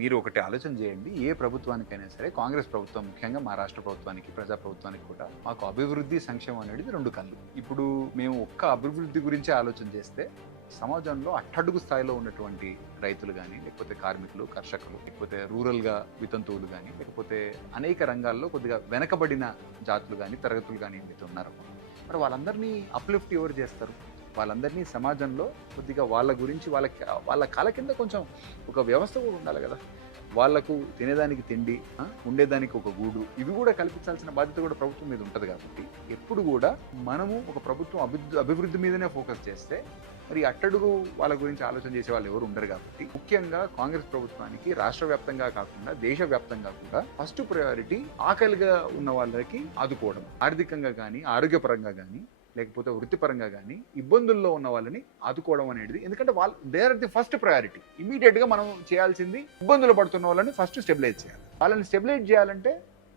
మీరు ఒకటి ఆలోచన చేయండి, ఏ ప్రభుత్వానికైనా సరే, కాంగ్రెస్ ప్రభుత్వం ముఖ్యంగా మా రాష్ట్ర ప్రభుత్వానికి, ప్రజా ప్రభుత్వానికి కూడా మాకు అభివృద్ధి సంక్షేమం అనేది రెండు కళ్ళు. ఇప్పుడు మేము ఒక్క అభివృద్ధి గురించి ఆలోచన చేస్తే సమాజంలో అట్టడుగు స్థాయిలో ఉన్నటువంటి రైతులు కానీ, లేకపోతే కార్మికులు, కర్షకులు, లేకపోతే రూరల్గా వితంతువులు కానీ, లేకపోతే అనేక రంగాల్లో కొద్దిగా వెనకబడిన జాతులు కానీ, తరగతులు కానీ ఏమైతే ఉన్నారో, మరి వాళ్ళందరినీ అప్లిఫ్ట్ ఎవరు చేస్తారు? వాళ్ళందరినీ సమాజంలో కొద్దిగా వాళ్ళ గురించి వాళ్ళ కాళ్ళ కింద కొంచెం ఒక వ్యవస్థ కూడా ఉండాలి కదా. వాళ్లకు తినేదానికి తిండి, ఉండేదానికి ఒక గూడు, ఇవి కూడా కల్పించాల్సిన బాధ్యత కూడా ప్రభుత్వం మీద ఉంటుంది. కాబట్టి ఎప్పుడు కూడా మనము ఒక ప్రభుత్వం అభివృద్ధి మీదనే ఫోకస్ చేస్తే మరి అట్టడుగు వాళ్ళ గురించి ఆలోచన చేసే వాళ్ళు ఎవరు ఉండరు. కాబట్టి ముఖ్యంగా కాంగ్రెస్ ప్రభుత్వానికి రాష్ట్ర వ్యాప్తంగా కాకుండా దేశవ్యాప్తంగా కూడా ఫస్ట్ ప్రయారిటీ ఆకలిగా ఉన్న వాళ్ళకి ఆదుకోవడం, ఆర్థికంగా కానీ, ఆరోగ్యపరంగా కానీ, లేకపోతే వృత్తిపరంగా కానీ ఇబ్బందుల్లో ఉన్న వాళ్ళని ఆదుకోవడం అనేది. ఎందుకంటే వాళ్ళు they are the first priority. ఇమీడియట్గా మనం చేయాల్సింది ఇబ్బందులు పడుతున్న వాళ్ళని ఫస్ట్ స్టెబిలైజ్ చేయాలి. వాళ్ళని స్టెబిలైజ్ చేయాలంటే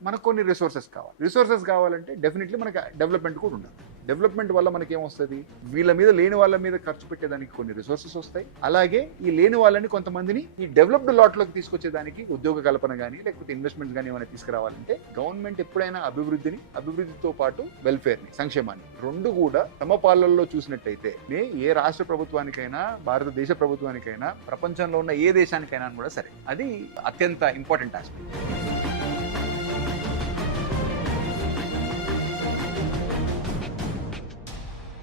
మనకు కొన్ని రిసోర్సెస్ కావాలి. రిసోర్సెస్ కావాలంటే డెఫినెట్లీ మనకి డెవలప్మెంట్ కూడా ఉండాలి. డెవలప్మెంట్ వల్ల మనకి ఏమొస్తుంది? వీళ్ళ మీద, లేని వాళ్ళ మీద ఖర్చు పెట్టేదానికి కొన్ని రిసోర్సెస్ వస్తాయి. అలాగే ఈ లేని వాళ్ళని కొంతమందిని ఈ డెవలప్డ్ లాట్లోకి తీసుకొచ్చేదానికి ఉద్యోగ కల్పన కానీ, లేకపోతే ఇన్వెస్ట్మెంట్స్ కానీ ఏమైనా తీసుకురావాలంటే గవర్నమెంట్ ఎప్పుడైనా అభివృద్ధితో పాటు వెల్ఫేర్ని, సంక్షేమాన్ని రెండు కూడా సమపాలనలో చూసినట్టయితే ఏ రాష్ట్ర ప్రభుత్వానికైనా, భారతదేశ ప్రభుత్వానికైనా, ప్రపంచంలో ఉన్న ఏ దేశానికైనా కూడా సరే, అది అత్యంత ఇంపార్టెంట్ ఆస్పెక్ట్.